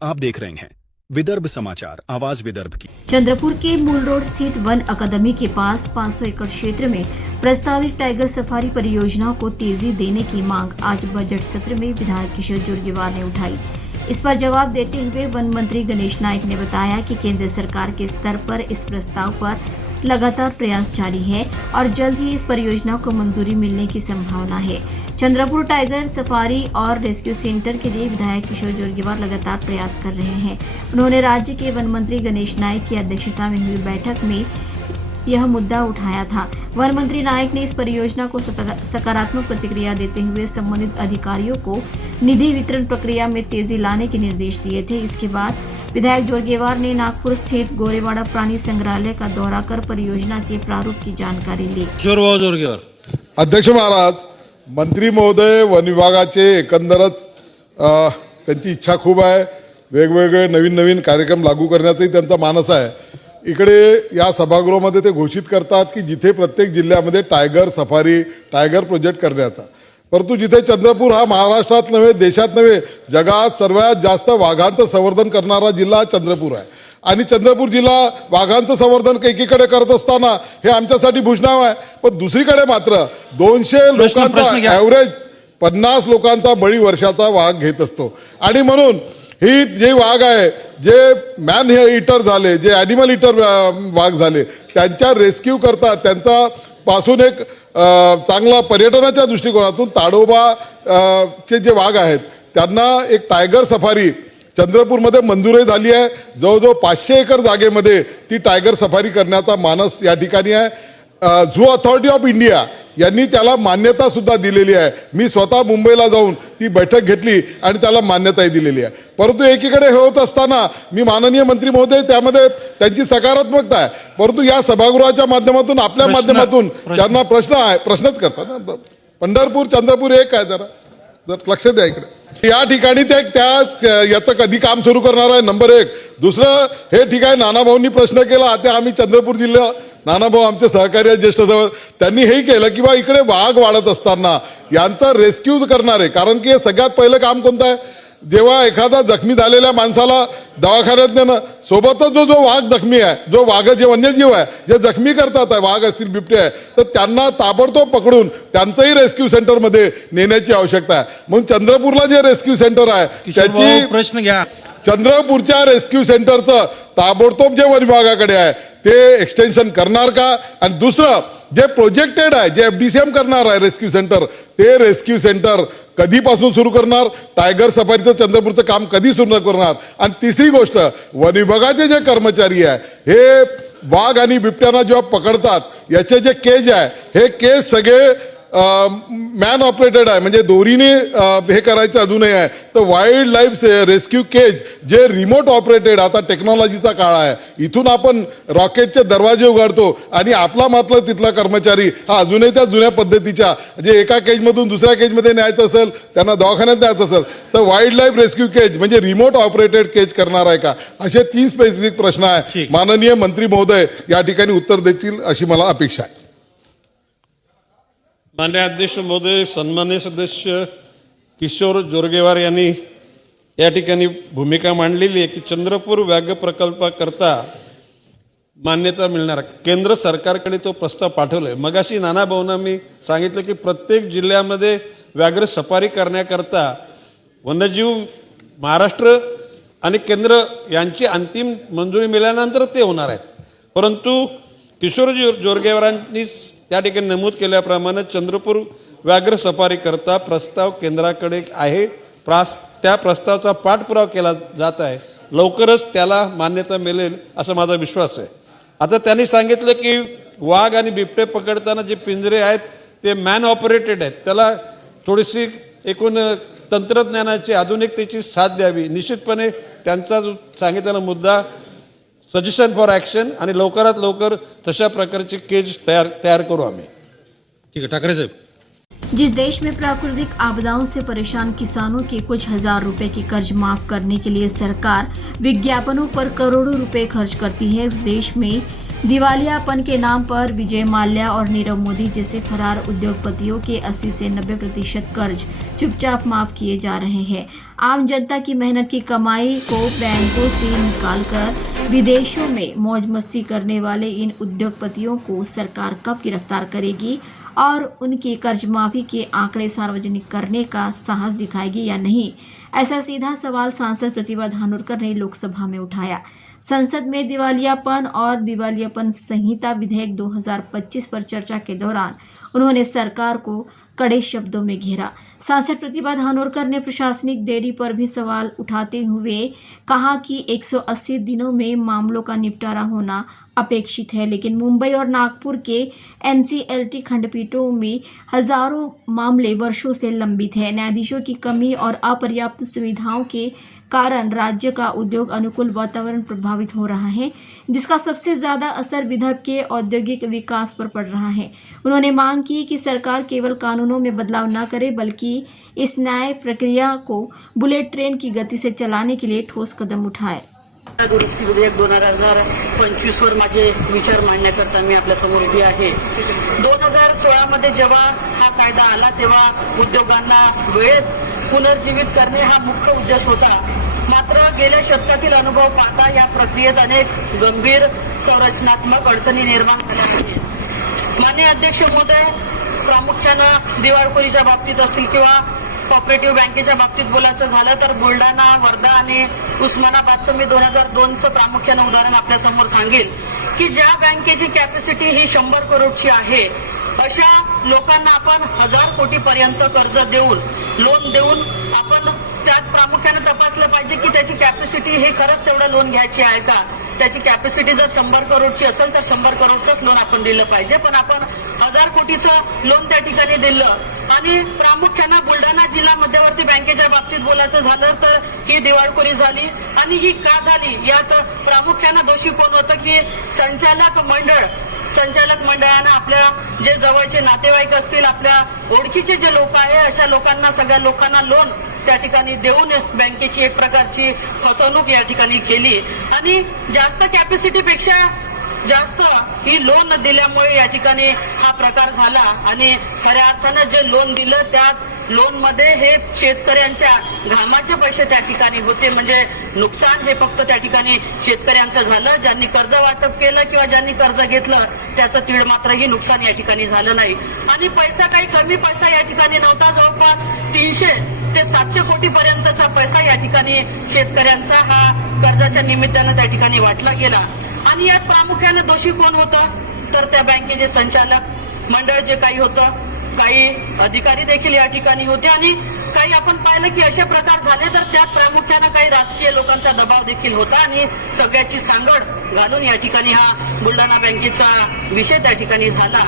आप देख रहे हैं विदर्भ समाचार, आवाज विदर्भ की। चंद्रपुर के मूल रोड स्थित वन अकादमी के पास 500 एकड़ क्षेत्र में प्रस्तावित टाइगर सफारी परियोजना को तेजी देने की मांग आज बजट सत्र में विधायक किशोर जोरगेवार ने उठाई। इस पर जवाब देते हुए वन मंत्री गणेश नाइक ने बताया कि केंद्र सरकार के स्तर पर इस प्रस्ताव पर लगातार प्रयास जारी है और जल्द ही इस परियोजना को मंजूरी मिलने की संभावना है। चंद्रपुर टाइगर सफारी और रेस्क्यू सेंटर के लिए विधायक किशोर जोरगेवार लगातार प्रयास कर रहे हैं। उन्होंने राज्य के वन मंत्री गणेश नाइक की अध्यक्षता में हुई बैठक में यह मुद्दा उठाया था। वन मंत्री नाइक ने इस परियोजना को सकारात्मक प्रतिक्रिया देते हुए संबंधित अधिकारियों को निधि वितरण प्रक्रिया में तेजी लाने के निर्देश दिए थे। इसके बाद विधायक जोरगेवार ने नागपुर स्थित गोरेवाड़ा प्राणी संग्रहालय का दौरा कर परियोजना के प्रारूप की जानकारी ली। अध्यक्ष महाराज, मंत्री महोदय वन विभागाचे एकंदरच त्यांची इच्छा खूप आहे। वेगवेगळे नवीन कार्यक्रम लागू करण्याचाही त्यांचा मानस आहे। इकडे या सभागृहामध्ये ते घोषित करतात की जिथे प्रत्येक जिल्ह्यामध्ये टायगर सफारी टायगर प्रोजेक्ट करण्याचा, परंतु जिथे चंद्रपूर हा महाराष्ट्रात नव्हे देशात नव्हे जगात सर्वात जास्त वाघांचं संवर्धन करणारा जिल्हा चंद्रपूर आहे आणि चंद्रपूर जिल्हा वाघांचं संवर्धन एकीकडे करत असताना हे आमच्यासाठी भूषणाव आहे, पण दुसरीकडे मात्र 200 लोकांचा ॲव्हरेज 50 लोकांचा बळी वर्षाचा वाघ घेत असतो आणि म्हणून ही जे वाघ आहे जे मॅन ईटर झाले, जे ॲनिमल ईटर वाघ झाले, त्यांच्या रेस्क्यू करता त्यांचा पासून एक चांगला पर्यटनाच्या दृष्टिकोनातून ताडोबा चे जे वाघ आहेत त्यांना एक टायगर सफारी चंद्रपूरमध्ये मंजुरी झाली आहे। जवळजवळ 500 एकर जागेमध्ये ती टायगर सफारी करण्याचा मानस या ठिकाणी आहे। झू अथॉरिटी ऑफ इंडिया यांनी त्याला मान्यता सुद्धा दिलेली आहे। मी स्वतः मुंबईला जाऊन ती बैठक घेतली आणि त्याला मान्यताही दिलेली आहे। परंतु एकीकडे हे होत असताना मी माननीय मंत्री महोदय त्यामध्ये त्यांची सकारात्मकता आहे, परंतु या सभागृहाच्या माध्यमातून आपल्या माध्यमातून त्यांना प्रश्नच करतात ना। पंढरपूर चंद्रपूर एक आहे, जर लक्ष द्या इकडे। या ठिकाणी ते त्या याचं कधी काम सुरू करणार आहे, नंबर 1। दुसरं, हे ठिकाणी नानाभाऊंनी प्रश्न केला, आता आम्ही चंद्रपूर जिल्हा नानाभाऊ आमचे सहकारी ज्येष्ठ सर त्यांनी हेही केलं की बा इकडे वाघ वाढत असताना यांचा रेस्क्यू करणारे, कारण की सगळ्यात पहिलं काम कोणतं आहे, जेव्हा एखादा जखमी झालेल्या माणसाला दवाखान्यात नेणं, सोबतच जो वाघ जखमी आहे, जो वाघ जे वन्यजीव आहे जे जखमी करतात आहे, वाघ असतील बिबटे आहे, तर त्यांना ताबडतोब पकडून त्यांचंही रेस्क्यू सेंटरमध्ये नेण्याची आवश्यकता आहे। म्हणून चंद्रपूरला जे रेस्क्यू सेंटर आहे त्याची प्रश्न घ्या, चंद्रपूरच्या रेस्क्यू सेंटरचं ताबडतोब जे वन विभागाकडे आहे ते एक्सटेन्शन करणार का, आणि दुसरं जे प्रोजेक्टेड आहे जे FDCM करणार आहे रेस्क्यू सेंटर, ते रेस्क्यू सेंटर कधीपासून सुरू करणार, टायगर सफारीचं चंद्रपूरचं काम कधी सुरू करणार, आणि तिसरी गोष्ट वन विभागाचे जे कर्मचारी आहे हे वाघ आणि बिबट्यांना जेव्हा पकडतात याचे जे केज आहे हे केज सगळे मॅन ऑपरेटेड आहे, म्हणजे दोरीने हे करायचं अजूनही आहे। तर वाईल्ड लाईफ रेस्क्यू केज जे रिमोट ऑपरेटेड, आता टेक्नॉलॉजीचा काळ आहे, इथून आपण रॉकेटचे दरवाजे उघडतो आणि आपला मात्र तिथला कर्मचारी हा अजूनही त्या जुन्या पद्धतीच्या, जे एका केजमधून दुसऱ्या केजमध्ये न्यायचं असेल, त्यांना दवाखान्यात न्यायचं असेल तर वाईल्ड लाईफ रेस्क्यू केज म्हणजे रिमोट ऑपरेटेड केज करणार आहे का, असे 3 स्पेसिफिक प्रश्न आहे। माननीय मंत्री महोदय या ठिकाणी उत्तर देतील अशी मला अपेक्षा आहे। मान्य अध्यक्ष महोदय, सन्मान्य सदस्य किशोर जोरगेवार यांनी या ठिकाणी भूमिका मांडलेली आहे की चंद्रपूर व्याघ्र प्रकल्पाकरता मान्यता मिळणार, केंद्र सरकारकडे तो प्रस्ताव पाठवलाय। मगाशी नानाभाऊंना मी सांगितलं की प्रत्येक जिल्ह्यामध्ये व्याघ्र सफारी करण्याकरता वन्यजीव महाराष्ट्र आणि केंद्र यांची अंतिम मंजुरी मिळाल्यानंतर ते होणार आहेत। परंतु किशोर जोरगेवारांनी त्या ठिकाणी नमूद केल्याप्रमाणे चंद्रपूर व्याघ्र सफारी करता प्रस्ताव केंद्राकडे आहे, त्या प्रस्तावाचा पाठपुरावा केला जात आहे, लवकरच त्याला मान्यता मिळेल असा माझा विश्वास आहे। आता त्यांनी सांगितलं की वाघ आणि बिबटे पकडताना जे पिंजरे आहेत ते मॅन ऑपरेटेड आहेत, त्याला थोडीशी एकूण तंत्रज्ञानाची आधुनिकतेची साथ द्यावी। निश्चितपणे त्यांचा जो सांगितलेला मुद्दा सजेशन फॉर ॲक्शन, आणि लवकरात लवकर तशा प्रकारची केज तयार करू आम्ही। ठीक है ठाकरे साहब। जिस देश में प्राकृतिक आपदाओं से परेशान किसानों के कुछ हजार रुपए की कर्ज माफ करने के लिए सरकार विज्ञापनों पर करोड़ों रुपए खर्च करती है, उस देश में दिवालियापन के नाम पर विजय माल्या और नीरव मोदी जैसे फरार उद्योगपतियों के 80 से 90% कर्ज चुपचाप माफ किए जा रहे हैं। आम जनता की मेहनत की कमाई को बैंकों से निकालकर विदेशों में मौज मस्ती करने वाले इन उद्योगपतियों को सरकार कब गिरफ्तार करेगी और उनकी कर्ज माफी के आंकड़े सार्वजनिक करने का साहस दिखाएगी या नहीं? ऐसा सीधा सवाल सांसद प्रतिभा धानोरकर ने लोकसभा में उठाया। संसद में दिवालियापन और दिवालियापन संहिता विधेयक 2025 पर चर्चा के दौरान उन्होंने सरकार को कड़े शब्दों में घेरा। सांसद प्रतिभा धानोरकर ने प्रशासनिक देरी पर भी सवाल उठाते हुए कहा कि 180 दिनों में मामलों का निपटारा होना अपेक्षित है, लेकिन मुंबई और नागपुर के NCLT खंडपीठों में हजारों मामले वर्षों से लंबित है। न्यायाधीशों की कमी और अपर्याप्त सुविधाओं के कारण राज्य का उद्योग अनुकूल वातावरण प्रभावित हो रहा है, जिसका सबसे ज्यादा असर विदर्भ के औद्योगिक विकास पर पड़ रहा है। उन्होंने मांग की कि सरकार केवल कानूनों में बदलाव न करे, बल्कि इस न्याय प्रक्रिया को बुलेट ट्रेन की गति से चलाने के लिए ठोस कदम उठाए। दुरुस्ती विधेयक 2025 वर माझे विचार मांडण्याकरता मी आपल्या समोर उभी आहे। 2016 मध्ये जेव्हा हा कायदा आला तेव्हा उद्योगांना वेळेत पुनर्जीवित करणे हा मुख्य उद्देश होता। मात्र गेल्या शतकातील अनुभव पाहता या प्रक्रियेत अनेक गंभीर संरचनात्मक अडचणी निर्माण झाल्या आहेत। माननीय अध्यक्ष महोदय, प्रामुख्यानं दिवाळखोरीच्या बाबतीत असतील किंवा कॉपरेटिव्ह बँकेच्या बाबतीत बोलायचं झालं तर बुलढाणा, वर्धा आणि उस्मानाबादचं मी 2002चं प्रामुख्यानं उदाहरण आपल्या समोर सांगेल की ज्या बँकेची कॅपॅसिटी ही 100 करोडची आहे, अशा लोकांना आपण 1000 कोटीपर्यंत कर्ज देऊन, लोन देऊन आपण त्यात प्रामुख्यानं तपासलं पाहिजे की त्याची कॅपॅसिटी हे खरंच तेवढं लोन घ्यायची आहे का। त्याची कॅपॅसिटी जर 100 करोडची असेल तर 100 करोडचंच लोन आपण दिलं पाहिजे, पण आपण 1000 कोटीचं लोन त्या ठिकाणी दिलं। आणि प्रामुख्यानं बुलढाणा जिल्हा मध्यवर्ती बँकेच्या बाबतीत बोलायचं झालं तर ही दिवाळखोरी झाली आणि ही का झाली यात प्रामुख्यानं दोषी कोण होतं की संचालक मंडळानं आपल्या जे जवळचे नातेवाईक असतील, आपल्या ओळखीचे जे लोक आहे, अशा लोकांना, सगळ्या लोकांना लोन त्या ठिकाणी देऊन बँकेची एक प्रकारची फसवणूक या ठिकाणी केली आणि जास्त कॅपॅसिटीपेक्षा जास्त ही लोन दिल्यामुळे या ठिकाणी हा प्रकार झाला। आणि खऱ्या अर्थानं जे लोन दिलं त्यात लोन मध्ये हे शेतकऱ्यांच्या घामाचे पैसे त्या ठिकाणी होते, म्हणजे नुकसान हे फक्त त्या ठिकाणी शेतकऱ्यांचं झालं। ज्यांनी कर्ज वाटप केलं किंवा ज्यांनी कर्ज घेतलं त्याचं तीळ मात्रही नुकसान या ठिकाणी झालं नाही। आणि पैसा काही कमी पैसा या ठिकाणी नव्हता, जवळपास 300 ते 700 कोटीपर्यंतचा पैसा या ठिकाणी शेतकऱ्यांचा हा कर्जाच्या निमित्तानं त्या ठिकाणी वाटला गेला। आणि यात प्रामुख्याने दोषी कोण होतं तर त्या बँकेचे संचालक मंडळ जे काही होतं, काही अधिकारी देखील या ठिकाणी होते आणि काही आपण पाहिलं की असे प्रकार झाले तर त्यात प्रामुख्यानं काही राजकीय लोकांचा दबाव देखील होता आणि सगळ्याची सांगड घालून या ठिकाणी हा बुलढाणा बँकेचा विषय त्या ठिकाणी झाला।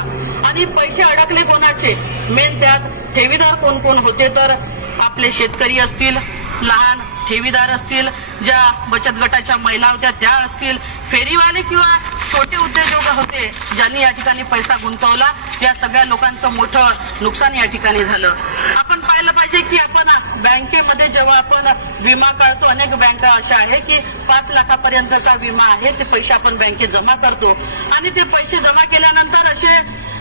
आणि पैसे अडकले कोणाचे, मेन त्यात ठेवीदार कोण कोण होते तर आपले शेतकरी असतील, लहान ठेवीदार असतील, ज्या बचत गटाच्या महिला होत्या त्या असतील, फेरीवाले किंवा छोटे उद्योजक होते ज्यांनी या ठिकाणी पैसा गुंतवला, या सगळ्या लोकांचं मोठं नुकसान या ठिकाणी झालं। आपण पाहिलं पाहिजे की आपण बँकेमध्ये जेव्हा आपण विमा काढतो, अनेक बँका अशा आहे की 5 लाखापर्यंतचा विमा आहे, ते पैसे आपण बँकेत जमा करतो आणि ते पैसे जमा केल्यानंतर असे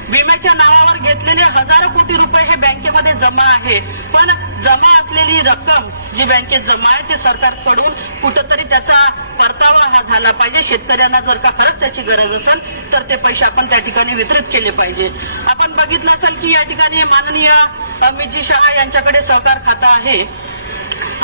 विम्याच्या नावावर घेतलेले हजारो कोटी रुपये हे बँकेमध्ये जमा आहे, पण जमा असलेली रक्कम जी बँकेत जमा आहे ते सरकारकडून कुठंतरी त्याचा परतावा हा झाला पाहिजे। शेतकऱ्यांना जर का खरंच त्याची गरज असेल तर ते पैसे आपण त्या ठिकाणी वितरित केले पाहिजे। आपण बघितलं असेल की या ठिकाणी माननीय अमितजी शहा यांच्याकडे सहकार खातं आहे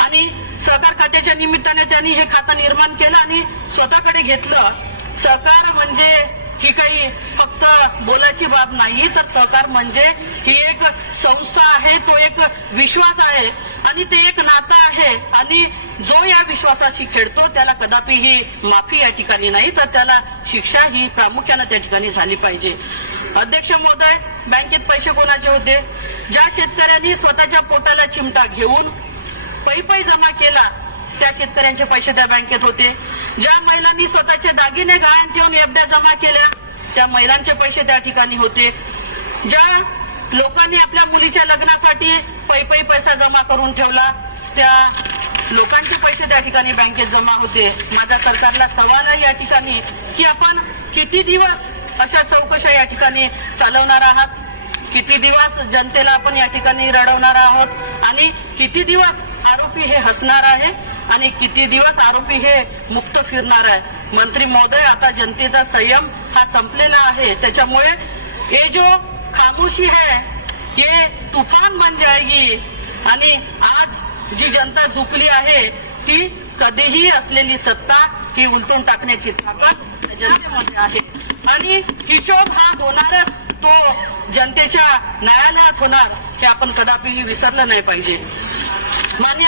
आणि सहकार खात्याच्या निमित्ताने त्यांनी हे खातं निर्माण केलं आणि स्वतःकडे घेतलं। सहकार म्हणजे ही काही फक्त बोलायची बाब नाही, तर सहकार म्हणजे ही एक संस्था आहे, तो एक विश्वास आहे आणि ते एक नातं आहे आणि जो या विश्वासाशी खेळतो त्याला कदापि ही माफी या ठिकाणी नाही, तर त्याला शिक्षा ही प्रामुख्यानं त्या ठिकाणी झाली पाहिजे। अध्यक्ष महोदय, बँकेत पैसे कोणाचे होते? ज्या शेतकऱ्यांनी स्वतःच्या पोटाला चिमटा घेऊन पै जमा केला त्या शेतकऱ्यांचे पैसे त्या बँकेत होते। ज्या महिलांनी स्वतःचे दागिने गहाण ठेवून एफड्या जमा केल्या त्या महिलांचे पैसे त्या ठिकाणी होते। ज्या लोकांनी आपल्या मुलीच्या लग्नासाठी पैसा जमा करून ठेवला त्या लोकांचे पैसे त्या ठिकाणी बँकेत जमा होते। माझा सरकारला सवाल आहे या ठिकाणी की आपण किती दिवस अशा चौकशा या ठिकाणी चालवणार आहात? किती दिवस जनतेला आपण या ठिकाणी रडवणार आहोत? आणि किती दिवस आरोपी हे हसणार आहे? आणि किती दिवस आरोपी हे मुक्त फिरणार आहे? मंत्री महोदय, आता जनतेचा संयम हा संपलेला आहे. त्याच्यामुळे ये जो खामोशी है ये तूफान बन जाएगी. आणि आज जी जनता झुकली आहे ती कधीही असलेली सत्ता ही उलटून टाकण्याची ताकद जनतेमध्ये आहे. आणि हिशोब हा होणारच, तो जनतेच्या न्यायालयात होणार, हे आपण कदापिही विसरलं नाही पाहिजे. मान्य